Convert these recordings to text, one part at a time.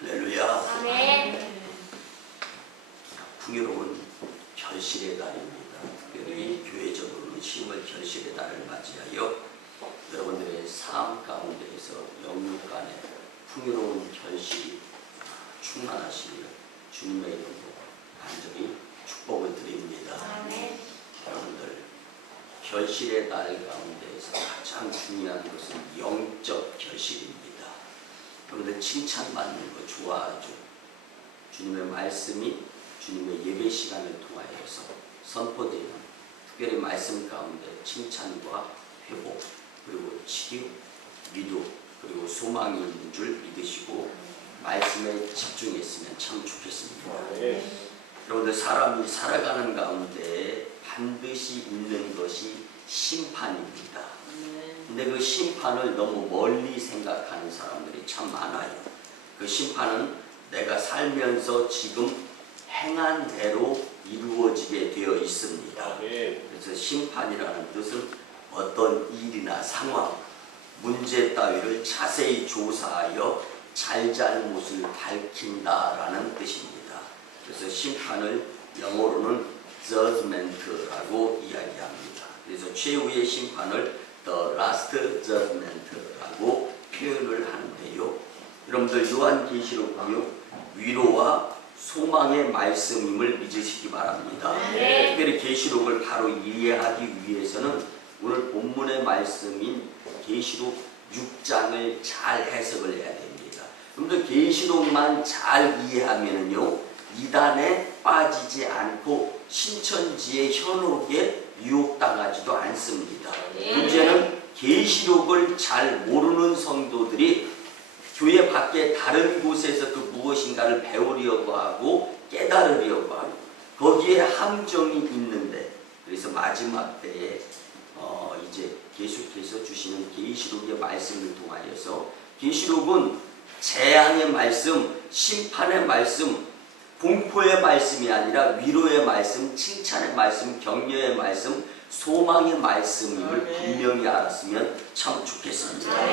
할렐루야. 아멘. 풍요로운 결실의 달입니다. 특별히 교회적으로는 10월 결실의 달을 맞이하여 여러분들의 삶 가운데에서 영육 간에 풍요로운 결실이 충만하시기를 주님의 이름으로 간절히 축복을 드립니다. 아멘. 여러분들 결실의 달 가운데에서 가장 중요한 것은 영적 결실입니다. 여러분들 칭찬받는 거 좋아하죠. 주님의 말씀이 주님의 예배 시간을 통하여서 선포되는 특별히 말씀 가운데 칭찬과 회복 그리고 치유, 위도 그리고 소망이 있는 줄 믿으시고 말씀에 집중했으면 참 좋겠습니다. 여러분들 사람이 살아가는 가운데 반드시 있는 것이 심판입니다. 근데 그 심판을 너무 멀리 생각하는 사람들이 참 많아요. 그 심판은 내가 살면서 지금 행한 대로 이루어지게 되어 있습니다. 그래서 심판이라는 뜻은 어떤 일이나 상황, 문제 따위를 자세히 조사하여 잘잘못을 밝힌다라는 뜻입니다. 그래서 심판을 영어로는 judgment라고 이야기합니다. 그래서 최후의 심판을 The Last Judgment라고 표현을 하는데요. 여러분들 요한계시록 6 위로와 소망의 말씀임을 믿으시기 바랍니다. 특별히 계시록을 바로 이해하기 위해서는 오늘 본문의 말씀인 계시록 6장을 잘 해석을 해야 됩니다. 여러분들 계시록만 잘 이해하면요 이단에 빠지지 않고 신천지의 현혹에 유혹당하지도 않습니다. 문제는 계시록을 잘 모르는 성도들이 교회 밖에 다른 곳에서 그 무엇인가를 배우려고 하고 깨달으려고 하고 거기에 함정이 있는데 그래서 마지막 때에 이제 계속해서 주시는 계시록의 말씀을 통하여서 계시록은 재앙의 말씀, 심판의 말씀, 공포의 말씀이 아니라 위로의 말씀, 칭찬의 말씀, 격려의 말씀, 소망의 말씀임을 분명히 알았으면 참 좋겠습니다.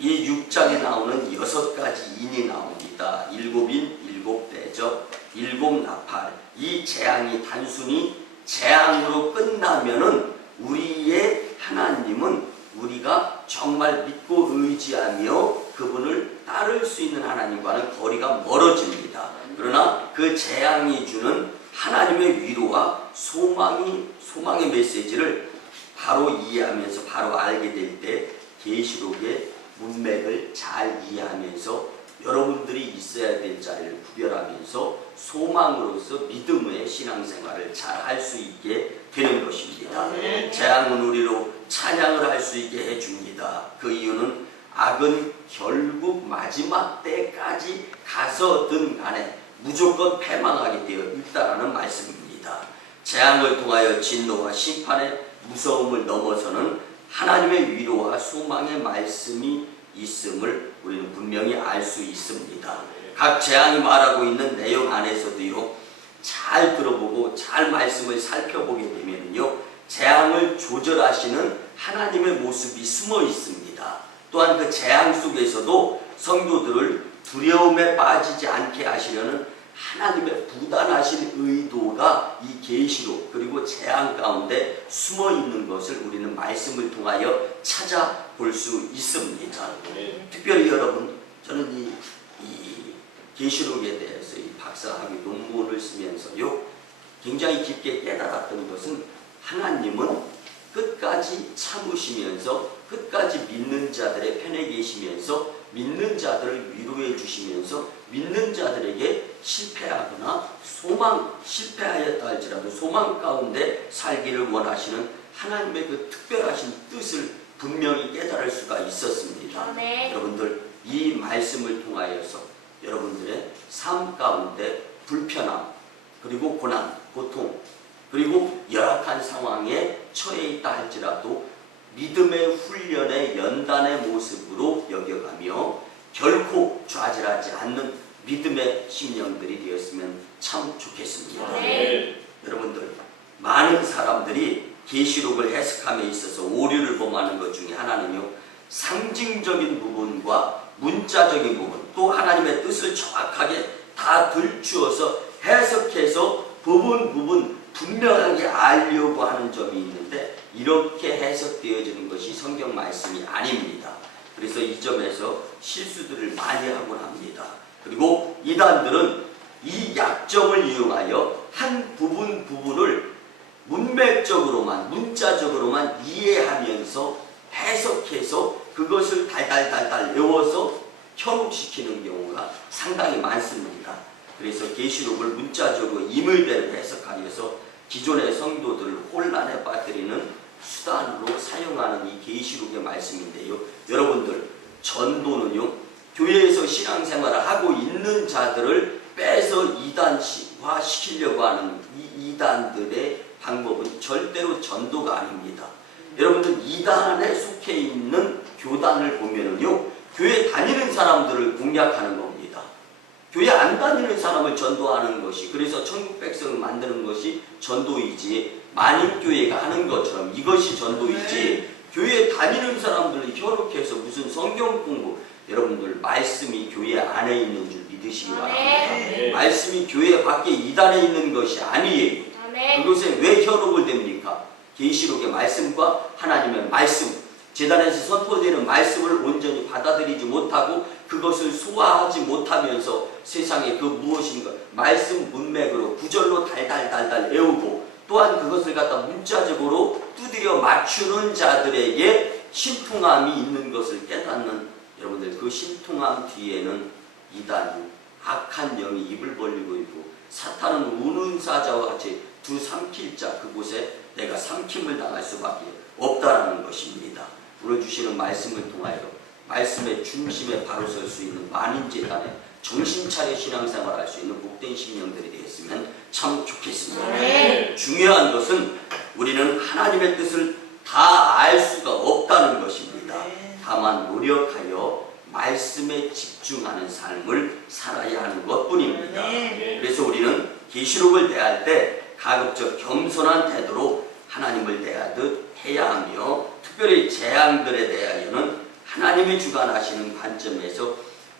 이 6장에 나오는 6가지 인이 나옵니다. 7인, 7대접, 7나팔. 이 재앙이 단순히 재앙으로 끝나면은 우리의 하나님은 우리가 정말 믿고 의지하며 그분을 따를 수 있는 하나님과는 거리가 멀어집니다. 그러나 그 재앙이 주는 하나님의 위로와 소망의 메시지를 바로 이해하면서 바로 알게 될 때 계시록의 문맥을 잘 이해하면서 여러분들이 있어야 될 자리를 구별하면서 소망으로서 믿음의 신앙생활을 잘 할 수 있게 되는 것입니다. 재앙은 우리로 찬양을 할 수 있게 해줍니다. 그 이유는 악은 결국 마지막 때까지 가서든 간에 무조건 패망하게 되어 있다라는 말씀입니다. 재앙을 통하여 진노와 심판의 무서움을 넘어서는 하나님의 위로와 소망의 말씀이 있음을 우리는 분명히 알 수 있습니다. 각 재앙이 말하고 있는 내용 안에서도요 잘 들어보고 잘 말씀을 살펴보게 되면요 재앙을 조절하시는 하나님의 모습이 숨어 있습니다. 또한 그 재앙 속에서도 성도들을 두려움에 빠지지 않게 하시려는 하나님의 부단하신 의도가 이 계시록 그리고 재앙 가운데 숨어 있는 것을 우리는 말씀을 통하여 찾아볼 수 있습니다. 특별히 여러분 저는 이 계시록에 대해서 이 박사학위 논문을 쓰면서요 굉장히 깊게 깨달았던 것은 하나님은 끝까지 참으시면서 끝까지 믿는 자들의 편에 계시면서 믿는 자들을 위로해 주시면서 믿는 자들에게 실패하거나 실패하였다 할지라도 소망 가운데 살기를 원하시는 하나님의 그 특별하신 뜻을 분명히 깨달을 수가 있었습니다. 여러분들 이 말씀을 통하여서 여러분들의 삶 가운데 불편함 그리고 고난, 고통 그리고 열악한 상황에 처해 있다 할지라도 믿음의 훈련의 연단의 모습으로 여겨가며 결코 좌절하지 않는 믿음의 심령들이 되었으면 참 좋겠습니다. 여러분들 많은 사람들이 계시록을 해석함에 있어서 오류를 범하는 것 중에 하나는요 상징적인 부분과 문자적인 부분, 또 하나님의 뜻을 정확하게 다 들추어서 해석해서 부분 분명하게 알려고 하는 점이 있는데, 이렇게 해석되어지는 것이 성경 말씀이 아닙니다. 그래서 이 점에서 실수들을 많이 하곤 합니다. 그리고 이단들은 이 약점을 이용하여 한 부분을 문맥적으로만, 문자적으로만 이해하면서 해석해서 그것을 달달달달 외워서 현혹시키는 경우가 상당히 많습니다. 그래서 계시록을 문자적으로 임의대로 해석하여서 기존의 성도들을 혼란에 빠뜨리는 수단으로 사용하는 이 계시록의 말씀인데요. 여러분들, 전도는요, 교회에서 신앙생활을 하고 있는 자들을 빼서 이단화 시키려고 하는 이 이단들의 방법은 절대로 전도가 아닙니다. 여러분들, 이단에 속해 있는 교단을 보면은요, 교회 다니는 사람들을 공략하는 겁니다. 교회 안 다니는 사람을 전도하는 것이, 그래서 천국 백성을 만드는 것이 전도이지, 만인교회가 하는 것처럼 이것이 전도이지, 교회 다니는 사람들을 현혹해서 무슨 성경 공부, 여러분들, 말씀이 교회 안에 있는 줄 믿으시기 바랍니다. 말씀이 교회 밖에 이단에 있는 것이 아니에요. 그것에 왜 현혹을 됩니까? 계시록의 말씀과 하나님의 말씀, 제단에서 선포되는 말씀을 온전히 받아들이지 못하고 그것을 소화하지 못하면서 세상에 그 무엇인가 말씀 문맥으로 구절로 달달달달 외우고, 또한 그것을 갖다 문자적으로 두드려 맞추는 자들에게 신통함이 있는 것을 깨닫는, 여러분들, 그 신통함 뒤에는 이단이, 악한 영이 입을 벌리고 있고, 사탄은 우는 사자와 같이 두 삼킬 자, 그곳에 내가 삼킴을 당할 수밖에 없다라는 것입니다. 오늘 주시는 말씀을 통하여 말씀의 중심에 바로 설 수 있는 만인재단에 정신 차려 신앙생활할 수 있는 복된 심령들이 되었으면 참 좋겠습니다. 중요한 것은 우리는 하나님의 뜻을 다 알 수가 없다는 것입니다. 다만 노력하여 말씀에 집중하는 삶을 살아야 하는 것뿐입니다. 그래서 우리는 계시록을 대할 때 가급적 겸손한 태도로 하나님을 대하듯 해야 하며, 특별히 재앙들에 대하여는 하나님이 주관하시는 관점에서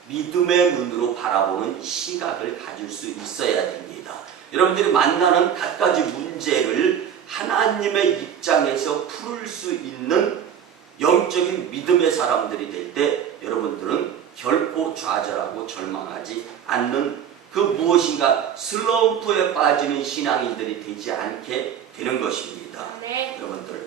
믿음의 눈으로 바라보는 시각을 가질 수 있어야 됩니다. 여러분들이 만나는 갖가지 문제를 하나님의 입장에서 풀을 수 있는 영적인 믿음의 사람들이 될 때 여러분들은 결코 좌절하고 절망하지 않는, 그 무엇인가 슬럼프에 빠지는 신앙인들이 되지 않게 되는 것입니다. 여러분들,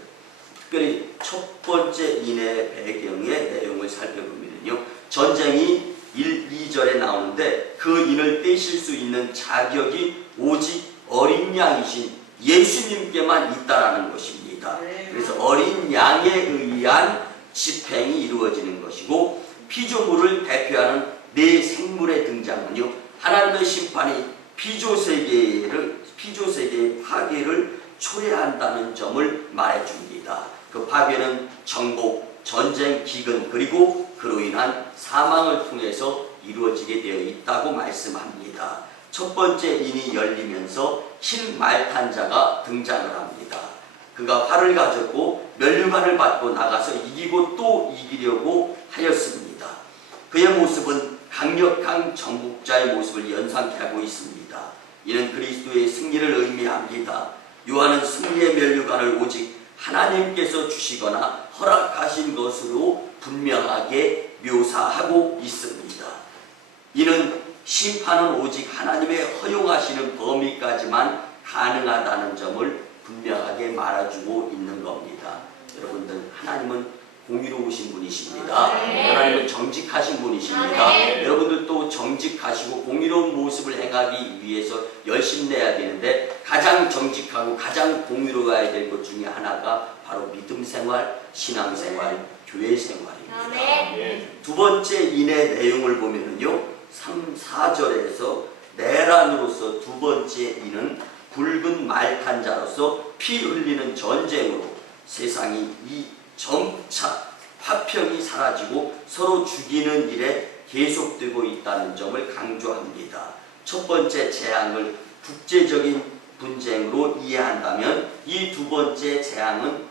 특별히 첫 번째 인의 배경의 내용을 살펴보면요, 전쟁이 1, 2절에 나오는데 그 인을 떼실 수 있는 자격이 오직 어린 양이신 예수님께만 있다라는 것입니다. 그래서 어린 양에 의한 집행이 이루어지는 것이고, 피조물을 대표하는 네 생물의 등장은요, 하나님의 심판이 피조세계의 파괴를 초래한다는 점을 말해줍니다. 그 파괴는 정복, 전쟁, 기근, 그리고 그로 인한 사망을 통해서 이루어지게 되어 있다고 말씀합니다. 첫 번째 인이 열리면서 흰 말탄 자가 등장을 합니다. 그가 활을 가졌고 면류관을 받고 나가서 이기고 또 이기려고 하였습니다. 그의 모습은 강력한 정복자의 모습을 연상케 하고 있습니다. 이는 그리스도의 승리를 의미합니다. 요한은 승리의 면류관을 오직 하나님께서 주시거나 허락하신 것으로 분명하게 묘사하고 있습니다. 이는 심판은 오직 하나님의 허용하시는 범위까지만 가능하다는 점을 분명하게 말해주고 있는 겁니다. 여러분들, 하나님은 공의로우신 분이십니다. 하나님은 정직하신 분이십니다. 여러분들도 정직하시고 공의로운 모습을 행하기 위해서 열심내야 되는데, 가장 정직하고 가장 공의로워야 될 것 중에 하나가 바로 믿음 생활, 신앙 생활, 교회 생활입니다. 두 번째 인의 내용을 보면은요, 3, 4절에서 내란으로서 두 번째 인은 붉은 말탄 자로서 피 흘리는 전쟁으로 세상이 이 점차 화평이 사라지고 서로 죽이는 일에 계속되고 있다는 점을 강조합니다. 첫 번째 재앙을 국제적인 분쟁으로 이해한다면 이 두 번째 재앙은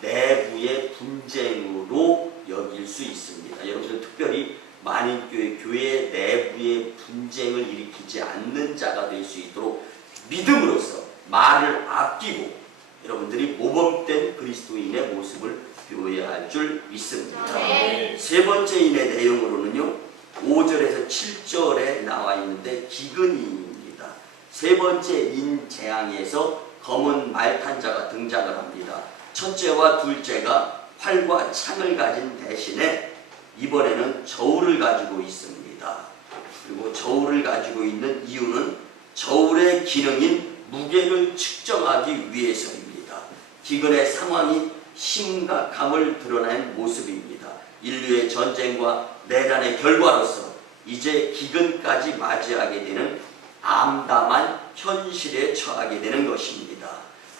내부의 분쟁으로 여길 수 있습니다. 여러분들, 특별히 만인교회 교회 내부의 분쟁을 일으키지 않는 자가 될 수 있도록 믿음으로써 말을 아끼고 여러분들이 모범된 그리스도인의 모습을 보여야 할 줄 믿습니다. 세 번째 인의 내용으로는요, 5절에서 7절에 나와 있는데 기근이입니다. 세 번째 인 재앙에서 검은 말탄자가 등장을 합니다. 첫째와 둘째가 활과 창을 가진 대신에 이번에는 저울을 가지고 있습니다. 그리고 저울을 가지고 있는 이유는 저울의 기능인 무게를 측정하기 위해서입니다. 기근의 상황이 심각함을 드러낸 모습입니다. 인류의 전쟁과 내란의 결과로서 이제 기근까지 맞이하게 되는 암담한 현실에 처하게 되는 것입니다.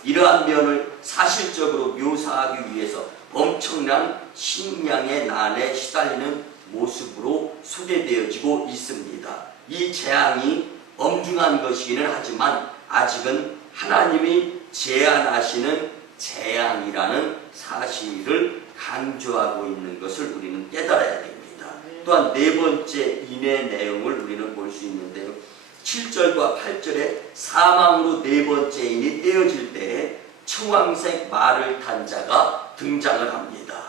이러한 면을 사실적으로 묘사하기 위해서 엄청난 식량의 난에 시달리는 모습으로 소개되어지고 있습니다. 이 재앙이 엄중한 것이기는 하지만 아직은 하나님이 제안하시는 재앙이라는 사실을 강조하고 있는 것을 우리는 깨달아야 됩니다. 또한 네 번째 인의 내용을 우리는 볼 수 있는데요. 7절과 8절에 사망으로 네 번째 인이 떼어질 때에 청황색 말을 탄 자가 등장을 합니다.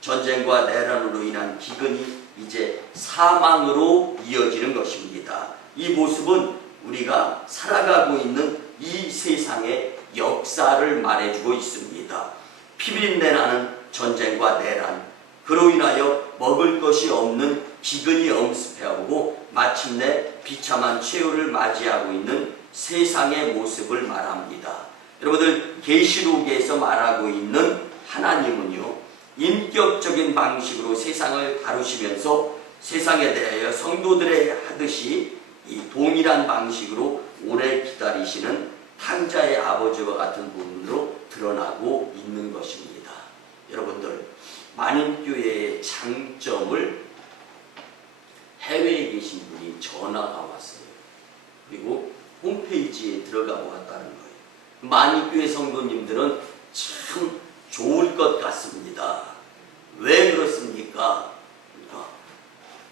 전쟁과 내란으로 인한 기근이 이제 사망으로 이어지는 것입니다. 이 모습은 우리가 살아가고 있는 이 세상의 역사를 말해주고 있습니다. 피비린내 나는 전쟁과 내란, 그로 인하여 먹을 것이 없는 기근이 엄습해오고 마침내 비참한 최후를 맞이하고 있는 세상의 모습을 말합니다. 여러분들, 계시록에서 말하고 있는 하나님은요, 인격적인 방식으로 세상을 다루시면서 세상에 대하여 성도들의 하듯이 이 동일한 방식으로 오래 기다리시는 탕자의 아버지와 같은 부분으로 드러나고 있는 것입니다. 여러분들, 만인교회의 장점을 해외에 계신 분이 전화가 왔어요. 그리고 홈페이지에 들어가 보았다는 거예요. 만인교회 성도님들은 참 좋을 것 같습니다. 왜 그렇습니까?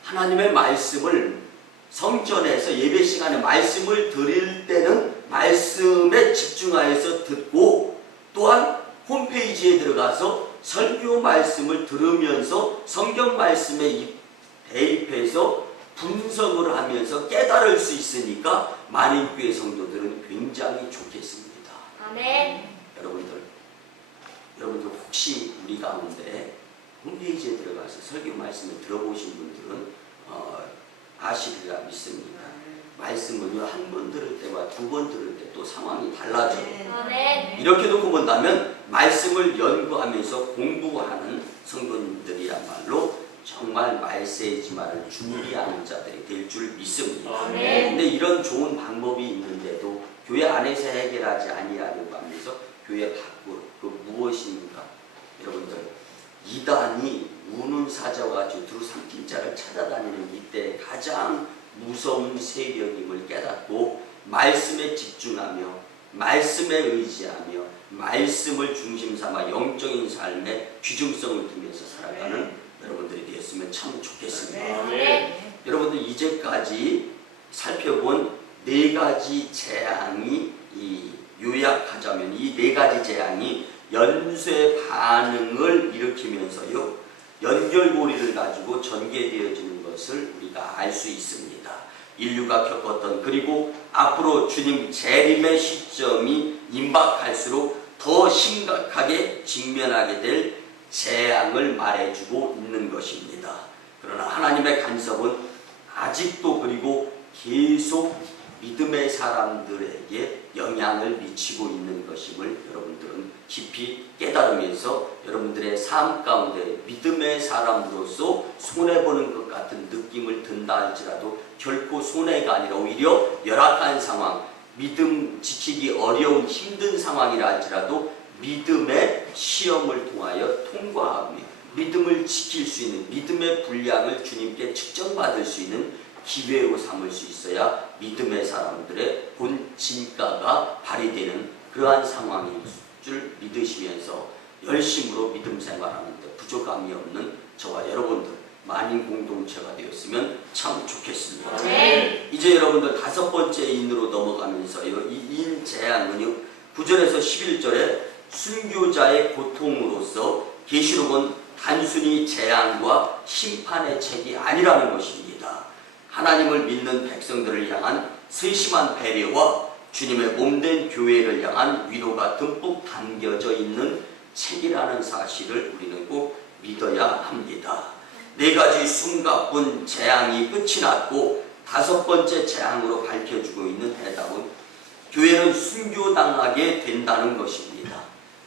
하나님의 말씀을 성전에서 예배 시간에 말씀을 드릴 때는 말씀에 집중하여서 듣고, 또한 홈페이지에 들어가서 설교 말씀을 들으면서 성경 말씀에 대입해서 분석을 하면서 깨달을 수 있으니까 만인교회 성도들은 굉장히 좋겠습니다. 아멘. 여러분들 혹시 우리 가운데 홈페이지에 들어가서 설교 말씀을 들어보신 분들은 아시리라 믿습니다. 말씀은요, 한 번 들을 때와 두 번 들을 때 또 상황이 달라져요. 아멘. 이렇게 놓고 본다면 말씀을 연구하면서 공부하는 성도님들이야말로 정말 말세지마를 준비하는 자들이 될 줄 믿습니다. 아멘. 근데 이런 좋은 방법이 있는데도 교회 안에서 해결하지 아니하려고 하면서 교회 밖으로, 그 무엇입니까? 여러분들, 이단이 우는 사자와가지고 두루 삼킨 자를 찾아다니는 이때 가장 무서운 세력임을 깨닫고 말씀에 집중하며 말씀에 의지하며 말씀을 중심 삼아 영적인 삶의 귀중성을 두면서 살아가는 여러분들이 되었으면 참 좋겠습니다. 여러분들, 이제까지 살펴본 네 가지 재앙이 요약하자면 이 네 가지 재앙이 연쇄 반응을 일으키면서요, 연결고리를 가지고 전개되어지는 것을 우리가 알 수 있습니다. 인류가 겪었던, 그리고 앞으로 주님 재림의 시점이 임박할수록 더 심각하게 직면하게 될 재앙을 말해주고 있는 것입니다. 그러나 하나님의 간섭은 아직도 그리고 계속 믿음의 사람들에게 영향을 미치고 있는 것임을 여러분들은 깊이 깨달으면서 여러분들의 삶 가운데 믿음의 사람으로서 손해보는 것 같은 느낌을 든다 할지라도 결코 손해가 아니라 오히려 열악한 상황, 믿음 지키기 어려운 힘든 상황이라 할지라도 믿음의 시험을 통하여 통과하며 믿음을 지킬 수 있는 믿음의 분량을 주님께 측정받을 수 있는 기회로 삼을 수 있어야 믿음의 사람들의 본 진가가 발휘되는 그러한 상황인 줄 믿으시면서 열심으로 믿음 생활하는데 부족함이 없는 저와 여러분들, 만인 공동체가 되었으면 참 좋겠습니다. 네. 이제 여러분들 다섯 번째 인으로 넘어가면서요. 이 인 재앙은요. 9절에서 11절에 순교자의 고통으로서 계시록은 단순히 재앙과 심판의 책이 아니라는 것입니다. 하나님을 믿는 백성들을 향한 세심한 배려와 주님의 몸된 교회를 향한 위로가 듬뿍 담겨져 있는 책이라는 사실을 우리는 꼭 믿어야 합니다. 네 가지 숨가쁜 재앙이 끝이 났고 다섯 번째 재앙으로 밝혀주고 있는 대답은 교회는 순교당하게 된다는 것입니다.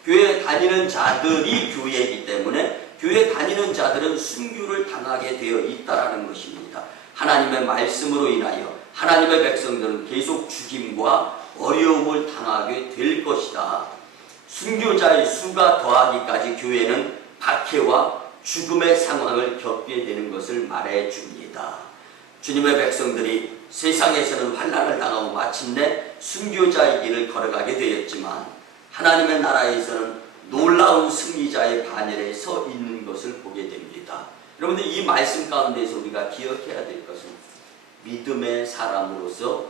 교회 다니는 자들이 교회이기 때문에 교회 다니는 자들은 순교를 당하게 되어 있다는 것입니다. 하나님의 말씀으로 인하여 하나님의 백성들은 계속 죽임과 어려움을 당하게 될 것이다. 순교자의 수가 더하기까지 교회는 박해와 죽음의 상황을 겪게 되는 것을 말해줍니다. 주님의 백성들이 세상에서는 환난을 당하고 마침내 순교자의 길을 걸어가게 되었지만 하나님의 나라에서는 놀라운 승리자의 반열에 서 있는 것을 보게 됩니다. 여러분들 이 말씀 가운데서 우리가 기억해야 될 것은 믿음의 사람으로서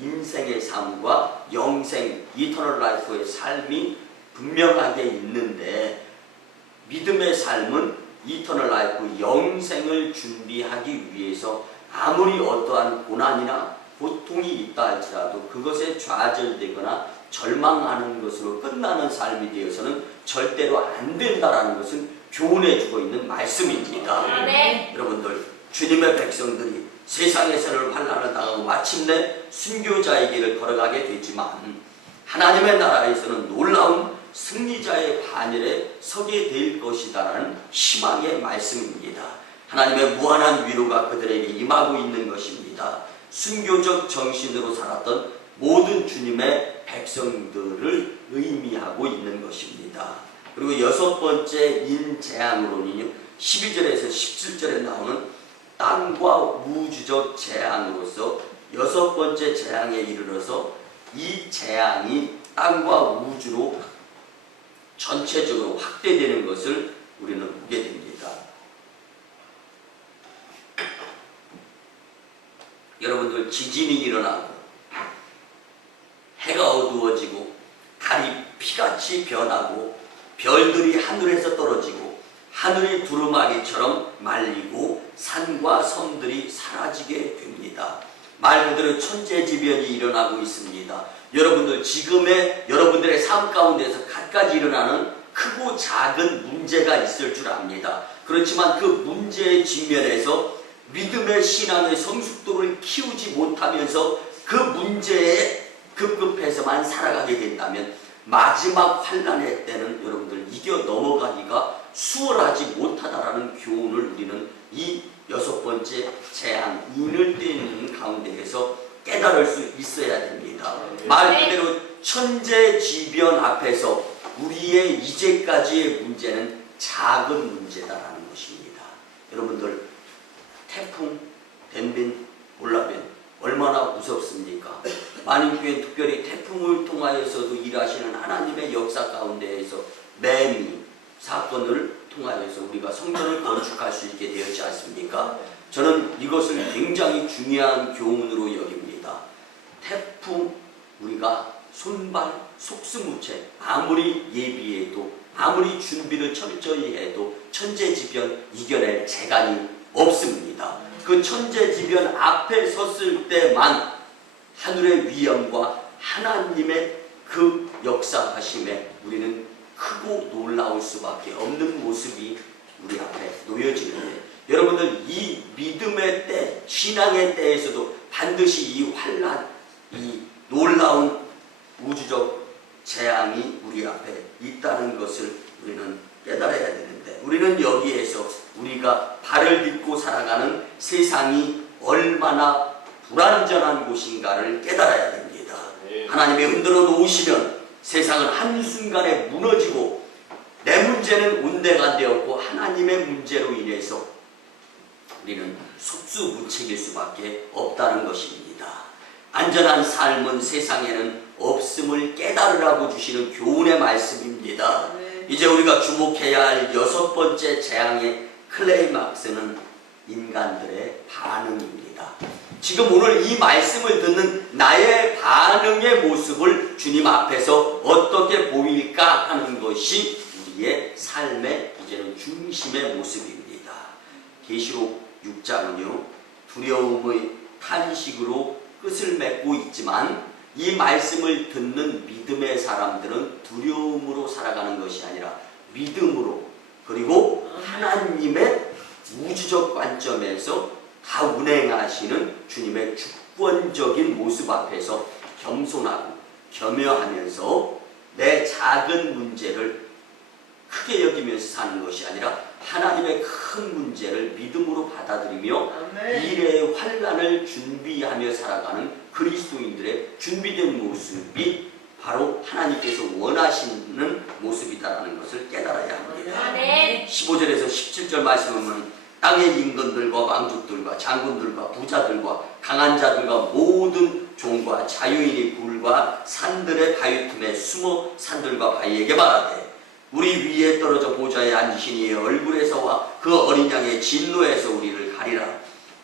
인생의 삶과 영생, 이터널 라이프의 삶이 분명하게 있는데 믿음의 삶은 이터널 라이프, 영생을 준비하기 위해서 아무리 어떠한 고난이나 고통이 있다 할지라도 그것에 좌절되거나 절망하는 것으로 끝나는 삶이 되어서는 절대로 안 된다라는 것을 교훈해주고 있는 말씀입니다. 네. 여러분들 주님의 백성들이 세상에서는 환난을 당하고 마침내 순교자의 길을 걸어가게 되지만 하나님의 나라에서는 놀라운 승리자의 반열에 서게 될 것이다라는 희망의 말씀입니다. 하나님의 무한한 위로가 그들에게 임하고 있는 것입니다. 순교적 정신으로 살았던 모든 주님의 백성들을 의미하고 있는 것입니다. 그리고 여섯 번째 인재앙으로는요, 12절에서 17절에 나오는 땅과 우주적 재앙으로서 여섯 번째 재앙에 이르러서 이 재앙이 땅과 우주로 전체적으로 확대되는 것을 우리는 보게 됩니다. 여러분들 지진이 일어나고 해가 어두워지고 달이 피같이 변하고 별들이 하늘에서 떨어지고 하늘이 두루마기처럼 말리고 산과 섬들이 사라지게 됩니다. 말 그대로 천재지변이 일어나고 있습니다. 여러분들 지금의 여러분들의 삶 가운데서 갖가지 일어나는 크고 작은 문제가 있을 줄 압니다. 그렇지만 그 문제의 직면에서 믿음의 신앙의 성숙도를 키우지 못하면서 그 문제에 급급해서만 살아가게 된다면 마지막 환난의 때는 여러분들 이겨 넘어가기가 수월하지 못하다라는 교훈을 우리는 이 여섯 번째 재앙, 인을 떼는 가운데에서 깨달을 수 있어야 됩니다. 말 그대로 천재지변 앞에서 우리의 이제까지의 문제는 작은 문제다라는 것입니다. 여러분들 태풍, 덴빈, 올라벤 얼마나 무섭습니까? 만인교회 특별히 태풍을 통하여서도 일하시는 하나님의 역사 가운데에서 매미 사건을 통하여서 우리가 성전을 건축할 수 있게 되었지 않습니까? 저는 이것을 굉장히 중요한 교훈으로 여깁니다. 태풍 우리가 손발 속수무책 아무리 예비해도 아무리 준비를 철저히 해도 천재지변 이겨낼 재간이 없습니다. 그 천재지변 앞에 섰을 때만 하늘의 위엄과 하나님의 그 역사하심에 우리는 크고 놀라울 수밖에 없는 모습이 우리 앞에 놓여지는데 여러분들 이 믿음의 때, 신앙의 때에서도 반드시 이 환난, 이 놀라운 우주적 재앙이 우리 앞에 있다는 것을 우리는 깨달아야 되는데 우리는 여기에서 우리가 발을 딛고 살아가는 세상이 얼마나 불완전한 곳인가를 깨달아야 됩니다. 하나님이 흔들어 놓으시면 세상은 한순간에 무너지고 내 문제는 온데가 되었고 하나님의 문제로 인해서 우리는 속수무책일 수밖에 없다는 것입니다. 안전한 삶은 세상에는 없음을 깨달으라고 주시는 교훈의 말씀입니다. 이제 우리가 주목해야 할 여섯 번째 재앙의 클레이막스는 인간들의 반응입니다. 지금 오늘 이 말씀을 듣는 나의 반응의 모습을 주님 앞에서 어떻게 보일까 하는 것이 우리의 삶의 이제는 중심의 모습입니다. 계시록 6장은요, 두려움의 탄식으로 끝을 맺고 있지만 이 말씀을 듣는 믿음의 사람들은 두려움으로 살아가는 것이 아니라 믿음으로, 그리고 하나님의 우주적 관점에서 다 운행하시는 주님의 주권적인 모습 앞에서 겸손하고 겸허하면서 내 작은 문제를 크게 여기면서 사는 것이 아니라 하나님의 큰 문제를 믿음으로 받아들이며 미래의 환난을 준비하며 살아가는 그리스도인들의 준비된 모습이 바로 하나님께서 원하시는 모습이다라는 것을 깨달아야 합니다. 15절에서 17절 말씀은 땅의 임금들과 왕족들과 장군들과 부자들과 강한 자들과 모든 종과 자유인의 굴과 산들의 바위 틈에 숨어 산들과 바위에게 말하되 우리 위에 떨어져 보좌에 앉으신 이의 얼굴에서와 그 어린 양의 진노에서 우리를 가리라.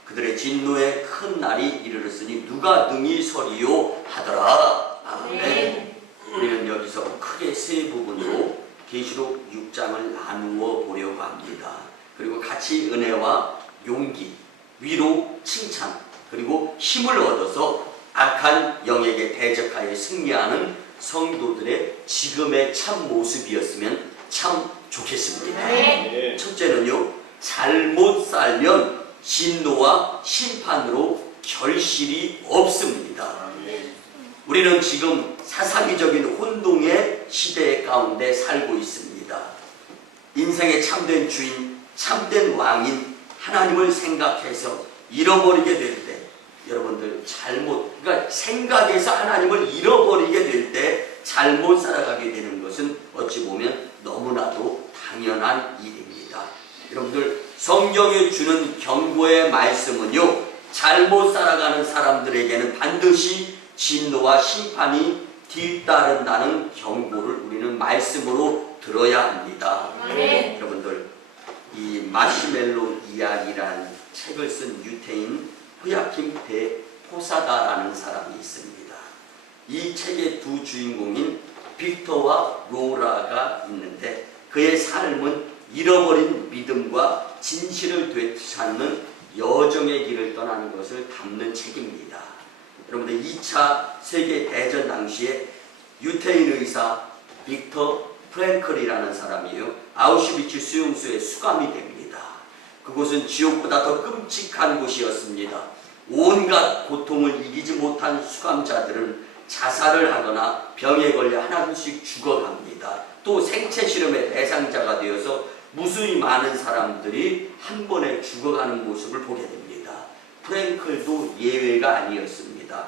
그들의 진노의 큰 날이 이르렀으니 누가 능히 서리요 하더라. 아멘. 우리는 여기서 크게 세 부분으로 계시록 6장을 나누어 보려고 합니다. 그리고 같이 은혜와 용기, 위로, 칭찬, 그리고 힘을 얻어서 악한 영에게 대적하여 승리하는 성도들의 지금의 참 모습이었으면 참 좋겠습니다. 네. 첫째는요, 잘못 살면 진노와 심판으로 결실이 없습니다. 네. 우리는 지금 사사기적인 혼동의 시대 가운데 살고 있습니다. 인생의 참된 주인, 참된 왕인 하나님을 생각해서 잃어버리게 될 때, 여러분들 그러니까 생각에서 하나님을 잃어버리게 될 때 잘못 살아가게 되는 것은 어찌 보면 너무나도 당연한 일입니다. 여러분들, 성경에 주는 경고의 말씀은요, 잘못 살아가는 사람들에게는 반드시 진노와 심판이 뒤따른다는 경고를 우리는 말씀으로 들어야 합니다. 네. 여러분들, 이 마시멜로 이야기란 책을 쓴 유태인 호야킴 대 포사다라는 사람이 있습니다. 이 책의 두 주인공인 빅터와 로라가 있는데 그의 삶은 잃어버린 믿음과 진실을 되찾는 여정의 길을 떠나는 것을 담는 책입니다. 여러분들, 2차 세계대전 당시에 유태인 의사 빅터 프랭클이라는 사람이요, 아우슈비츠 수용소에 수감이 됩니다. 그곳은 지옥보다 더 끔찍한 곳이었습니다. 온갖 고통을 이기지 못한 수감자들은 자살을 하거나 병에 걸려 하나둘씩 죽어갑니다. 또 생체 실험의 대상자가 되어서 무수히 많은 사람들이 한 번에 죽어가는 모습을 보게 됩니다. 프랭클도 예외가 아니었습니다.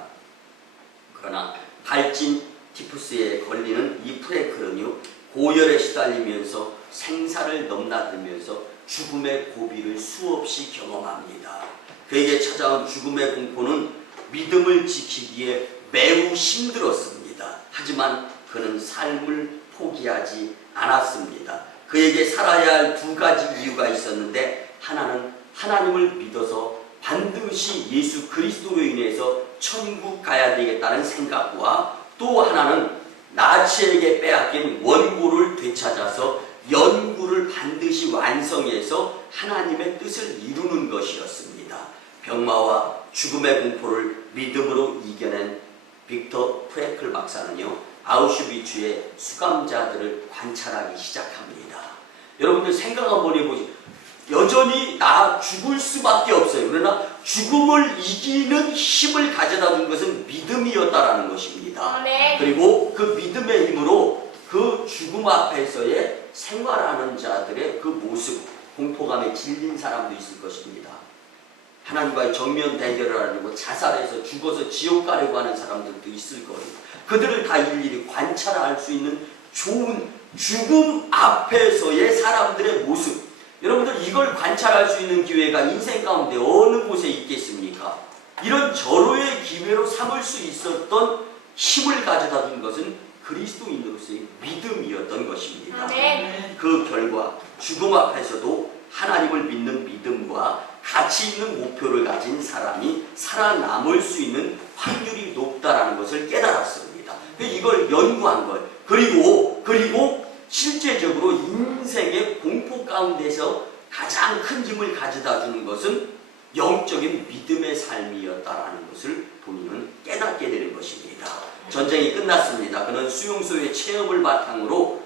그러나 발진 티푸스에 걸리는 이 프랭클은요, 고열에 시달리면서 생사를 넘나들면서 죽음의 고비를 수없이 경험합니다. 그에게 찾아온 죽음의 공포는 믿음을 지키기에 매우 힘들었습니다. 하지만 그는 삶을 포기하지 않았습니다. 그에게 살아야 할 두 가지 이유가 있었는데, 하나는 하나님을 믿어서 반드시 예수 그리스도로 인해서 천국 가야 되겠다는 생각과, 또 하나는 나치에게 빼앗긴 원고를 되찾아서 연구를 반드시 완성해서 하나님의 뜻을 이루는 것이었습니다. 병마와 죽음의 공포를 믿음으로 이겨낸 빅터 프랭클 박사는요, 아우슈비츠의 수감자들을 관찰하기 시작합니다. 여러분들 생각 한번 해보시죠. 여전히 나 죽을 수밖에 없어요. 그러나 죽음을 이기는 힘을 가져다 준 것은 믿음이었다라는 것입니다. 네. 그리고 그 믿음의 힘으로 그 죽음 앞에서의 생활하는 자들의 그 모습, 공포감에 질린 사람도 있을 것입니다. 하나님과의 정면 대결을 하려고 자살해서 죽어서 지옥 가려고 하는 사람들도 있을 거예요. 그들을 다 일일이 관찰할 수 있는 좋은 죽음 앞에서의 사람들의 모습, 여러분들, 이걸 관찰할 수 있는 기회가 인생 가운데 어느 곳에 있겠습니까? 이런 절호의 기회로 삼을 수 있었던 힘을 가져다 준 것은 그리스도인으로서의 믿음이었던 것입니다. 네. 그 결과 죽음 앞에서도 하나님을 믿는 믿음과 가치 있는 목표를 가진 사람이 살아남을 수 있는 확률이 높다라는 것을 깨달았습니다. 이걸 연구한 거예요. 그리고 실제적으로 인생의 공포 가운데서 가장 큰 힘을 가져다 주는 것은 영적인 믿음의 삶이었다라는 것을 본인은 깨닫게 되는 것입니다. 전쟁이 끝났습니다. 그는 수용소의 체험을 바탕으로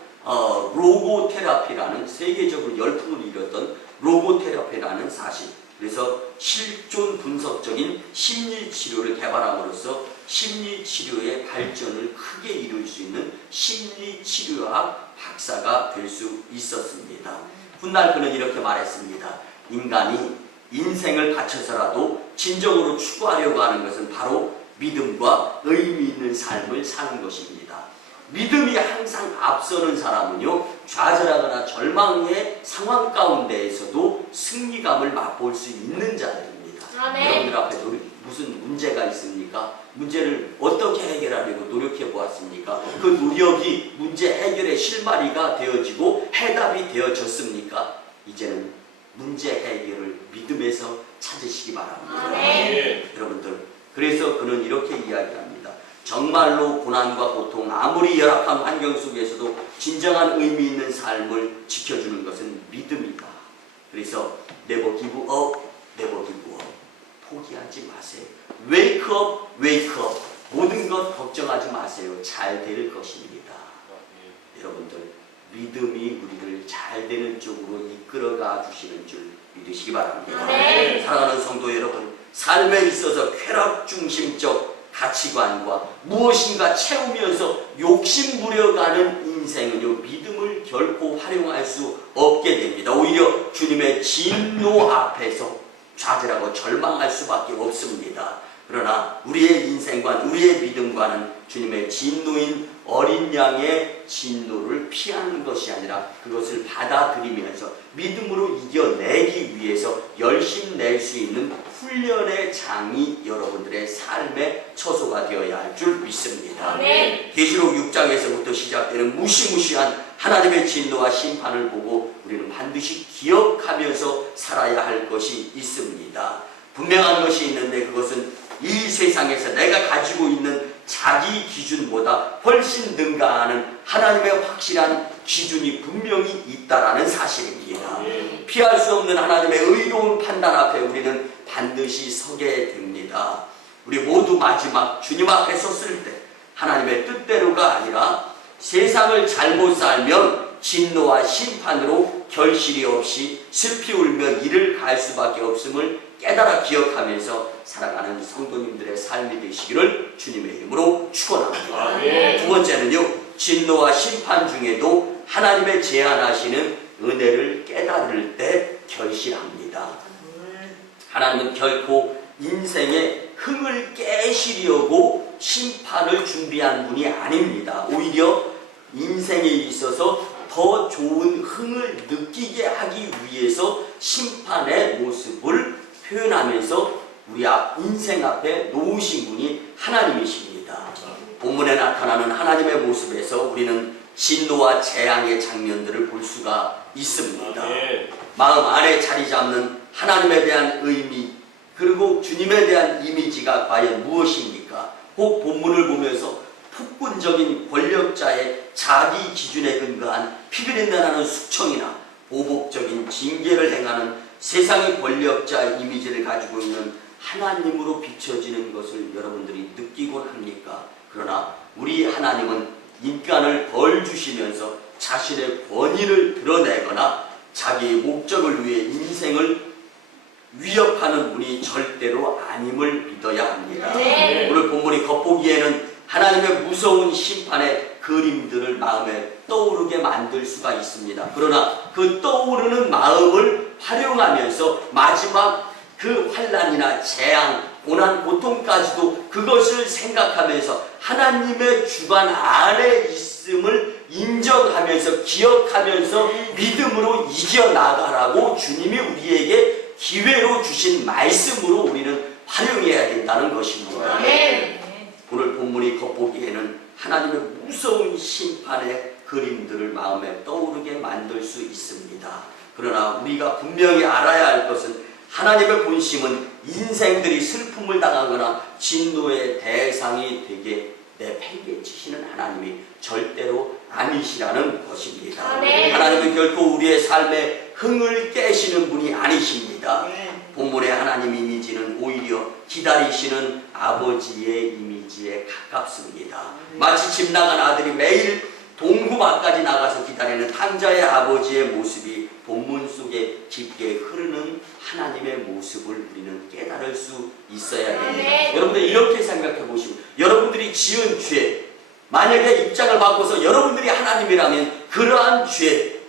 로고테라피라는 세계적으로 열풍을 이뤘던 로고테라피라는 사실, 그래서 실존 분석적인 심리치료를 개발함으로써 심리치료의 발전을 크게 이룰 수 있는 심리치료학 박사가 될 수 있었습니다. 훗날 그는 이렇게 말했습니다. 인간이 인생을 바쳐서라도 진정으로 추구하려고 하는 것은 바로 믿음과 의미 있는 삶을 사는 것입니다. 믿음이 항상 앞서는 사람은요, 좌절하거나 절망의 상황 가운데에서도 승리감을 맛볼 수 있는 자들입니다. 여러분들 앞에 무슨 문제가 있습니까? 문제를 어떻게 해결하려고 노력해 보았습니까? 그 노력이 문제 해결의 실마리가 되어지고 해답이 되어졌습니까? 이제는 문제 해결을 믿음에서 찾으시기 바랍니다. 여러분들, 그래서 그는 이렇게 이야기합니다. 정말로 고난과 고통, 아무리 열악한 환경 속에서도 진정한 의미 있는 삶을 지켜주는 것은 믿음이다. 그래서 never give up, never give up. 포기하지 마세요. Wake up, wake up. 모든 것 걱정하지 마세요. 잘 될 것입니다. 여러분들, 믿음이 우리를 잘 되는 쪽으로 이끌어가 주시는 줄 믿으시기 바랍니다. 사랑하는 성도 여러분, 삶에 있어서 쾌락 중심적 가치관과 무엇인가 채우면서 욕심 부려가는 인생은요, 믿음을 결코 활용할 수 없게 됩니다. 오히려 주님의 진노 앞에서 좌절하고 절망할 수밖에 없습니다. 그러나 우리의 인생관, 우리의 믿음과는 주님의 진노인 어린 양의 진노를 피하는 것이 아니라 그것을 받아들이면서 믿음으로 이겨내기 위해서 열심 낼 수 있는 훈련의 장이 여러분들의 삶의 처소가 되어야 할 줄 믿습니다. 계시록 6장에서부터 시작되는 무시무시한 하나님의 진노와 심판을 보고 우리는 반드시 기억하면서 살아야 할 것이 있습니다. 분명한 것이 있는데 그것은 이 세상에서 내가 가지고 있는 자기 기준보다 훨씬 능가하는 하나님의 확실한 기준이 분명히 있다라는 사실입니다. 피할 수 없는 하나님의 의로운 판단 앞에 우리는 반드시 서게 됩니다. 우리 모두 마지막 주님 앞에 섰을 때 하나님의 뜻대로가 아니라 세상을 잘못 살면 진노와 심판으로 결실이 없이 슬피 울며 이를 갈 수밖에 없음을 깨달아 기억하면서 살아가는 성도님들의 삶이 되시기를 주님의 이름으로 축원합니다. 두 번째는요, 진노와 심판 중에도 하나님의 제안하시는 은혜를 깨달을 때 결실합니다. 하나님은 결코 인생의 흥을 깨시려고 심판을 준비한 분이 아닙니다. 오히려 인생에 있어서 더 좋은 흥을 느끼게 하기 위해서 심판의 모습을 표현하면서 우리 인생 앞에 놓으신 분이 하나님이십니다. 본문에 나타나는 하나님의 모습에서 우리는 진노와 재앙의 장면들을 볼 수가 있습니다. 마음 안에 자리 잡는 하나님에 대한 의미, 그리고 주님에 대한 이미지가 과연 무엇입니까? 꼭 본문을 보면서 폭군적인 권력자의 자기 기준에 근거한 피비린내 나는 숙청이나 보복적인 징계를 행하는 세상의 권력자 이미지를 가지고 있는 하나님으로 비춰지는 것을 여러분들이 느끼곤 합니까? 그러나 우리 하나님은 인간을 벌 주시면서 자신의 권위를 드러내거나 자기의 목적을 위해 인생을 위협하는 분이 절대로 아님을 믿어야 합니다. 오늘 본문이 겉보기에는 하나님의 무서운 심판의 그림들을 마음에 떠오르게 만들 수가 있습니다. 그러나 그 떠오르는 마음을 활용하면서 마지막 그 환난이나 재앙, 고난, 고통까지도 그것을 생각하면서 하나님의 주관 안에 있음을 인정하면서 기억하면서 믿음으로 이겨나가라고 주님이 우리에게 기회로 주신 말씀으로 우리는 활용해야 된다는 것입니다. 오늘 본문이 겉보기에는 하나님의 무서운 심판의 그림들을 마음에 떠오르게 만들 수 있습니다. 그러나 우리가 분명히 알아야 할 것은 하나님의 본심은 인생들이 슬픔을 당하거나 진노의 대상이 되게 내팽개치시는 하나님이 절대로 아니시라는 것입니다. 하나님은 결코 우리의 삶에 흥을 깨시는 분이 아니십니다. 본문의 하나님 이미지는 오히려 기다리시는 아버지의 이미지에 가깝습니다. 마치 집 나간 아들이 매일 동구 밖까지 나가서 기다리는 탕자의 아버지의 모습이 본문 속에 깊게 흐르는 하나님의 모습을 우리는 깨달을 수 있어야 됩니다. 여러분들 이렇게 생각해 보시고, 여러분들이 지은 죄, 만약에 입장을 바꿔서 여러분들이 하나님이라면 그러한 죄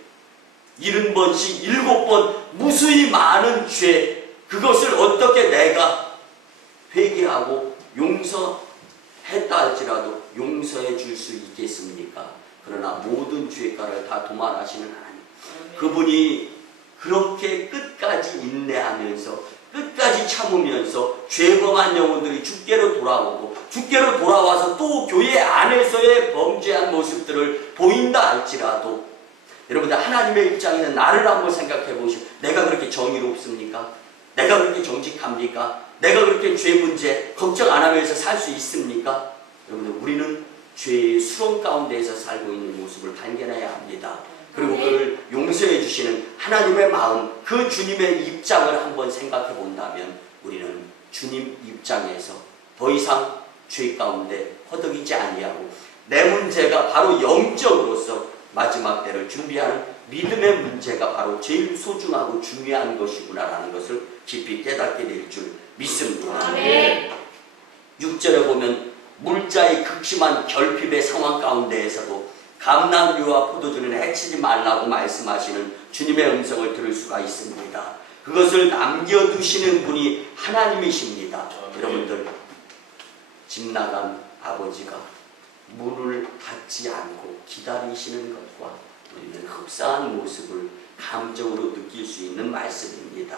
70번씩 7번 무수히 많은 죄, 그것을 어떻게 내가 회개하고 용서했다 할지라도 용서해 줄 수 있겠습니까? 그러나 모든 죄가를 다 도말하시는 하나님, 그분이 그렇게 끝까지 인내하면서 끝까지 참으면서 죄범한 영혼들이 주께로 돌아오고 주께로 돌아와서 또 교회 안에서의 범죄한 모습들을 보인다 할지라도, 여러분들 하나님의 입장에는 나를 한번 생각해 보시고, 내가 그렇게 정의롭습니까? 내가 그렇게 정직합니까? 내가 그렇게 죄 문제 걱정 안 하면서 살 수 있습니까? 여러분들 우리는 죄의 수렁 가운데에서 살고 있는 모습을 발견해야 합니다. 그리고 그를 용서해 주시는 하나님의 마음, 그 주님의 입장을 한번 생각해 본다면 우리는 주님 입장에서 더 이상 죄 가운데 허덕이지 아니하고 내 문제가 바로 영적으로서 마지막 때를 준비하는 믿음의 문제가 바로 제일 소중하고 중요한 것이구나라는 것을 깊이 깨닫게 될 줄 믿습니다. 6절에 보면 물자의 극심한 결핍의 상황 가운데에서도 감람류와 포도주는 해치지 말라고 말씀하시는 주님의 음성을 들을 수가 있습니다. 그것을 남겨두시는 분이 하나님이십니다. 여러분들, 집 나간 아버지가 문을 닫지 않고 기다리시는 것과 우리는 흡사한 모습을 감정으로 느낄 수 있는 말씀입니다.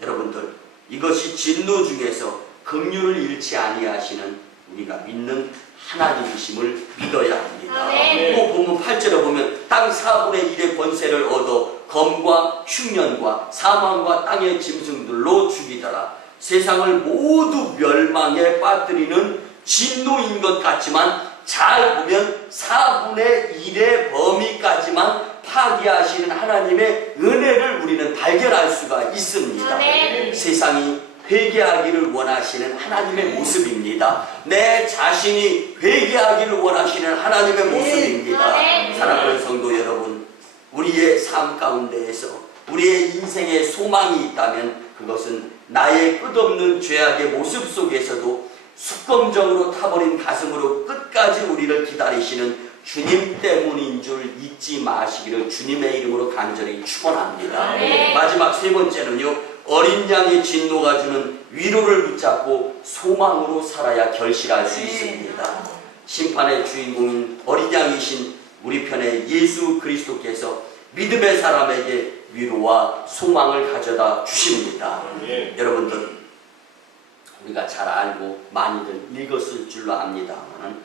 여러분들, 이것이 진노 중에서 긍휼을 잃지 아니하시는 우리가 믿는 하나님이심을 믿어야 합니다. 또 보면 8절에 보면 땅 4분의 1의 권세를 얻어 검과 흉년과 사망과 땅의 짐승들로 죽이더라. 세상을 모두 멸망에 빠뜨리는 진노인 것 같지만 잘 보면 4분의 1의 범위까지만 파괴하시는 하나님의 은혜를 우리는 발견할 수가 있습니다. 세상이 회개하기를 원하시는 하나님의 모습입니다. 내 자신이 회개하기를 원하시는 하나님의 모습입니다. 사랑하는 성도 여러분, 우리의 삶 가운데에서 우리의 인생에 소망이 있다면 그것은 나의 끝없는 죄악의 모습 속에서도 수검정으로 타버린 가슴으로 끝까지 우리를 기다리시는 주님 때문인 줄 잊지 마시기를 주님의 이름으로 간절히 축원합니다. 마지막 세 번째는요, 어린 양의 진노가 주는 위로를 붙잡고 소망으로 살아야 결실할 수 있습니다. 심판의 주인공인 어린 양이신 우리 편의 예수 그리스도께서 믿음의 사람에게 위로와 소망을 가져다 주십니다. 여러분들, 우리가 잘 알고 많이들 읽었을 줄로 압니다만,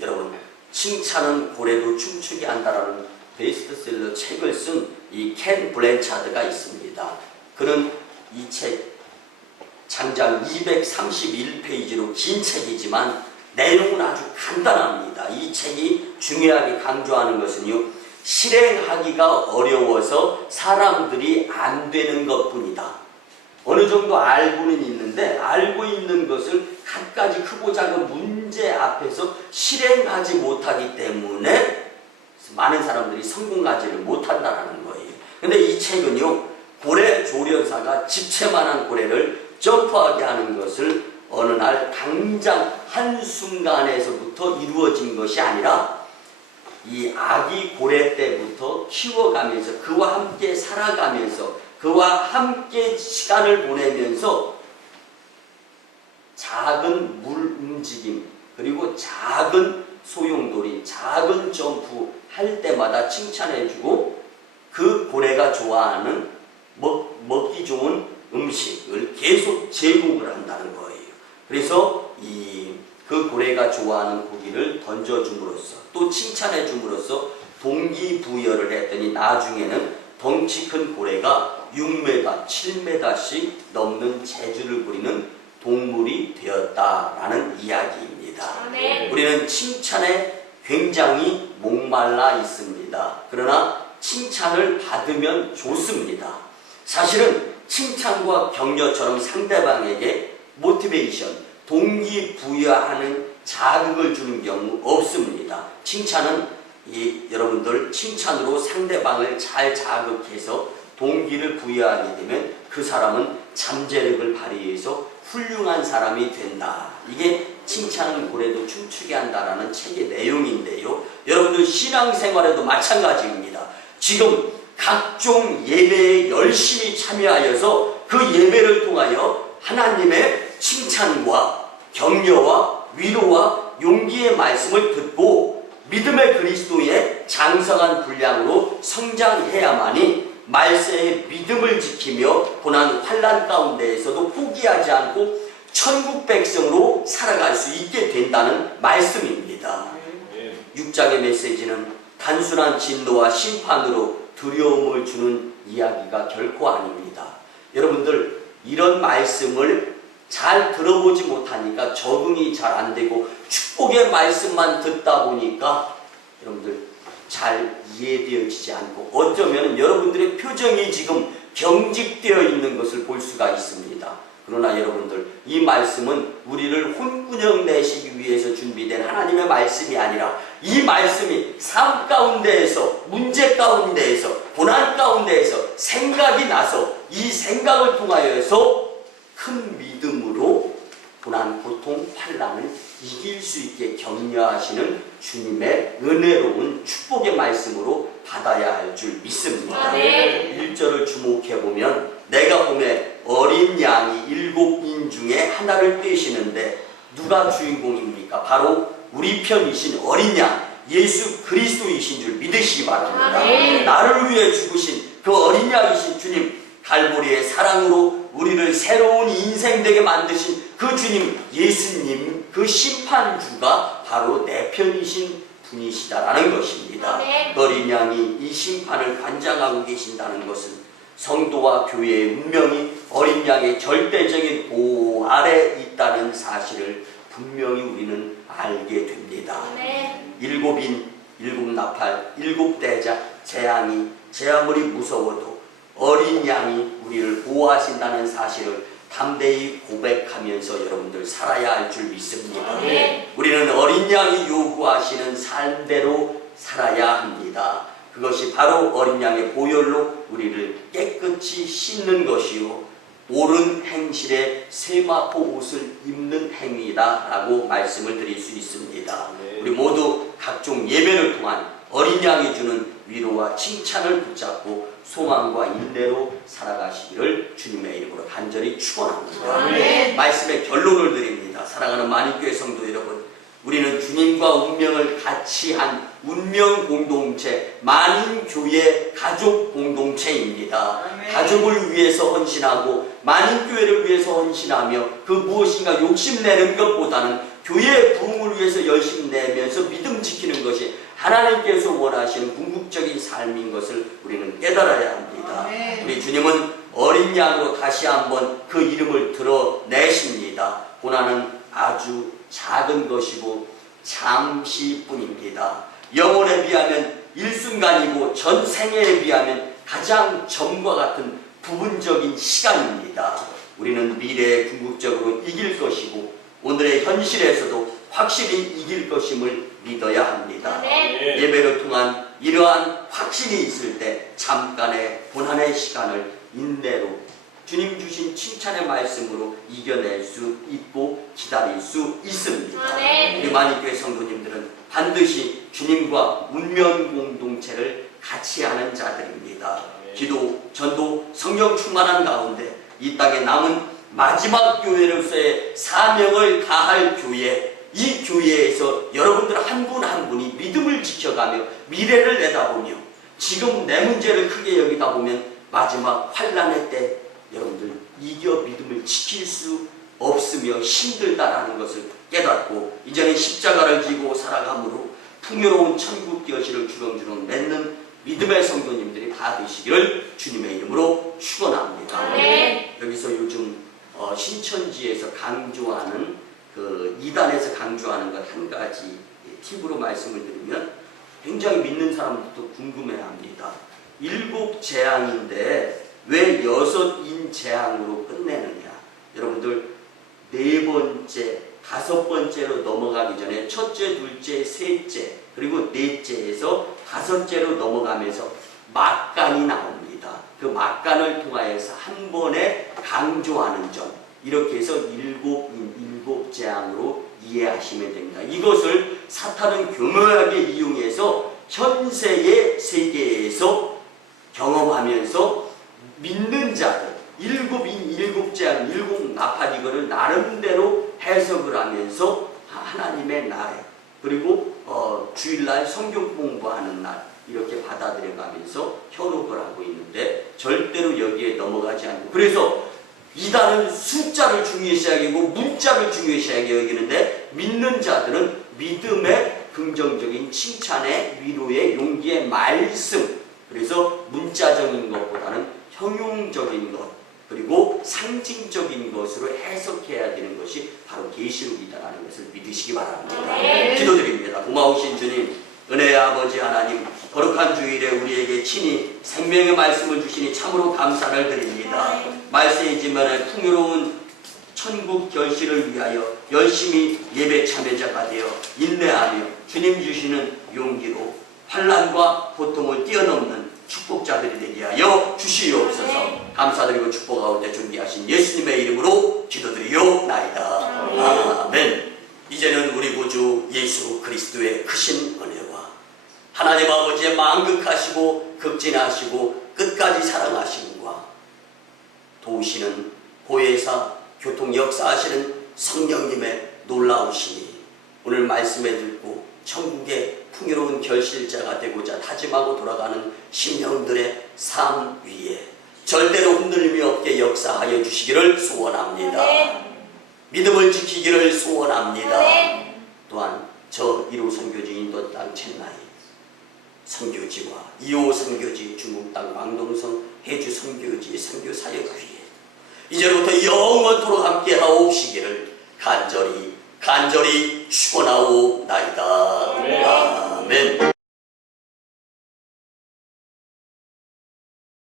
여러분, 칭찬은 고래도 춤추게 한다라는 베스트셀러 책을 쓴 이 켄 블랜차드가 있습니다. 그는 이 책 장장 231페이지로 긴 책이지만 내용은 아주 간단합니다. 이 책이 중요하게 강조하는 것은요, 실행하기가 어려워서 사람들이 안 되는 것뿐이다. 어느 정도 알고는 있는데 알고 있는 것을 갖가지 크고 작은 문제 앞에서 실행하지 못하기 때문에 많은 사람들이 성공하지를 못한다는 거예요. 근데 이 책은요, 고래 조련사가 집채만한 고래를 점프하게 하는 것을 어느 날 당장 한순간에서부터 이루어진 것이 아니라 이 아기 고래 때부터 키워가면서 그와 함께 살아가면서 그와 함께 시간을 보내면서 작은 물 움직임 그리고 작은 소용돌이, 작은 점프 할 때마다 칭찬해주고 그 고래가 좋아하는 먹기 좋은 음식을 계속 제공을 한다는 거예요. 그래서 그 고래가 좋아하는 고기를 던져줌으로써 또 칭찬해줌으로써 동기부여를 했더니 나중에는 덩치 큰 고래가 6m, 7m씩 넘는 재주를 부리는 동물이 되었다라는 이야기입니다. 네. 우리는 칭찬에 굉장히 목말라 있습니다. 그러나 칭찬을 받으면 좋습니다. 사실은 칭찬과 격려처럼 상대방에게 모티베이션, 동기부여하는 자극을 주는 경우 없습니다. 칭찬은 여러분들 칭찬으로 상대방을 잘 자극해서 동기를 부여하게 되면 그 사람은 잠재력을 발휘해서 훌륭한 사람이 된다. 이게 칭찬은 고래도 춤추게 한다라는 책의 내용인데요. 여러분들 신앙생활에도 마찬가지입니다. 지금 각종 예배에 열심히 참여하여서 그 예배를 통하여 하나님의 칭찬과 격려와 위로와 용기의 말씀을 듣고 믿음의 그리스도의 장성한 분량으로 성장해야만이 말세의 믿음을 지키며 고난 환난 가운데에서도 포기하지 않고 천국 백성으로 살아갈 수 있게 된다는 말씀입니다. 6장의 메시지는 단순한 진노와 심판으로 두려움을 주는 이야기가 결코 아닙니다. 여러분들 이런 말씀을 잘 들어보지 못하니까 적응이 잘 안 되고 축복의 말씀만 듣다 보니까 여러분들 잘 이해되어지지 않고 어쩌면 여러분들의 표정이 지금 경직되어 있는 것을 볼 수가 있습니다. 그러나 여러분들 이 말씀은 우리를 혼구녕 내시기 위해서 준비된 하나님의 말씀이 아니라 이 말씀이 삶 가운데에서 문제 가운데에서 고난 가운데에서 생각이 나서 이 생각을 통하여서 큰 믿음으로 고난, 고통, 환난을 이길 수 있게 격려하시는 주님의 은혜로운 축복의 말씀으로 받아야 할 줄 믿습니다. 1절을 주목해보면 내가 봄에 어린 양이 7인 중에 하나를 떼시는데 누가 주인공입니까? 바로 우리 편이신 어린 양 예수 그리스도이신 줄 믿으시기 바랍니다. 나를 위해 죽으신 그 어린 양이신 주님, 갈보리의 사랑으로 우리를 새로운 인생 되게 만드신 그 주님 예수님, 그 심판주가 바로 내 편이신 분이시다라는 것입니다. 어린 양이 이 심판을 관장하고 계신다는 것은 성도와 교회의 운명이 어린 양의 절대적인 보호 아래 있다는 사실을 분명히 우리는 알게 됩니다. 일곱인, 일곱 나팔, 일곱 대자, 재앙이 아무리 무서워도 어린 양이 우리를 보호하신다는 사실을 담대히 고백하면서 여러분들 살아야 할 줄 믿습니다. 우리는 어린 양이 요구하시는 삶대로 살아야 합니다. 그것이 바로 어린 양의 보혈로 우리를 깨끗이 씻는 것이요 옳은 행실에 세마포 옷을 입는 행위다라고 말씀을 드릴 수 있습니다. 우리 모두 각종 예배를 통한 어린 양이 주는 위로와 칭찬을 붙잡고 소망과 인내로 살아가시기를 주님의 이름으로 간절히 축원합니다. 말씀의 결론을 드립니다. 사랑하는 만인교회 성도 여러분, 우리는 주님과 운명을 같이 한 운명 공동체, 만인교회 가족 공동체입니다. 가족을 위해서 헌신하고 만인교회를 위해서 헌신하며 그 무엇인가 욕심내는 것보다는 교회의 부흥을 위해서 열심히 내면서 믿음 지키는 것이 하나님께서 원하시는 궁극적인 삶인 것을 우리는 깨달아야 합니다. 우리 주님은 어린 양으로 다시 한번 그 이름을 드러내십니다. 고난은 아주 작은 것이고 잠시뿐입니다. 영혼에 비하면 일순간이고 전생애에 비하면 가장 전과 같은 부분적인 시간입니다. 우리는 미래에 궁극적으로 이길 것이고 오늘의 현실에서도 확실히 이길 것임을 믿어야 합니다. 예배를 통한 이러한 확신이 있을 때 잠깐의 고난의 시간을 인내로 주님 주신 칭찬의 말씀으로 이겨낼 수 있고 기다릴 수 있습니다. 우리 만인교회 성도님들은 반드시 주님과 운명 공동체를 같이 하는 자들입니다. 기도, 전도, 성령 충만한 가운데 이 땅에 남은 마지막 교회로서의 사명을 다할 교회, 이 교회에서 여러분들 한 분 한 분이 믿음을 지켜가며 미래를 내다보며 지금 내 문제를 크게 여기다 보면 마지막 환난의 때 여러분들 이겨 믿음을 지킬 수 없으며 힘들다라는 것을 깨닫고 이제는 십자가를 지고 살아감으로 풍요로운 천국 여시를 주렁주렁 맺는 믿음의 성도님들이 다 되시기를 주님의 이름으로 축원합니다. 여기서 요즘 신천지에서 강조하는 그 이단에서 강조하는 것 한 가지 팁으로 말씀을 드리면 굉장히 믿는 사람들도 궁금해합니다. 7 재앙인데 왜 6인 재앙으로 끝내느냐? 여러분들 4번째, 5번째로 넘어가기 전에 첫째, 둘째, 셋째 그리고 넷째에서 5째로 넘어가면서 막간이 나옵니다. 그 막간을 통하여서 한 번에 강조하는 점, 이렇게 해서 7인 7 재앙으로 이해하시면 됩니다. 이것을 사탄은 교묘하게 이용해서 현세의 세계에서 경험하면서 믿는 자들 7인 7 재앙 7 나팔 이거를 나름대로 해석을 하면서 하나님의 날 그리고 주일날 성경 공부하는 날 이렇게 받아들여가면서 현혹을 하고 있는데 절대로 여기에 넘어가지 않고, 그래서 이단은 숫자를 중요시 여기고 문자를 중요시 여기는데 믿는 자들은 믿음의 긍정적인 칭찬의 위로의 용기의 말씀, 그래서 문자적인 것보다는 형용적인 것 그리고 상징적인 것으로 해석해야 되는 것이 바로 계시록이다라는 것을 믿으시기 바랍니다. 기도드립니다. 고마우신 주님, 은혜의 아버지 하나님, 거룩한 주일에 우리에게 친히 생명의 말씀을 주시니 참으로 감사를 드립니다. 말씀이지만 풍요로운 천국 결실을 위하여 열심히 예배 참여자가 되어 인내하며 주님 주시는 용기로 환난과 고통을 뛰어넘는 축복자들이 되게 하여 주시옵소서. 감사드리고 축복 가운데 준비하신 예수님의 이름으로 기도드리옵나이다. 아멘. 이제는 우리 구주 예수 그리스도의 크신 은혜와 하나님 아버지의 만극하시고 극진하시고 끝까지 사랑하심과 도우시는 보혜사 교통 역사하시는 성령님의 놀라우심이 오늘 말씀에 듣고 천국의 풍요로운 결실자가 되고자 다짐하고 돌아가는 심령들의 삶 위에 절대로 흔들림이 없게 역사하여 주시기를 소원합니다. 믿음을 지키기를 소원합니다. 또한 저 1호 선교지 인도 땅 첸나이 선교지와 2호 선교지 중국 땅 광동성 해주 선교지 선교 사역 위에 이제부터 영원토록 함께 하옵시기를 간절히 축원하옵나이다. 아멘.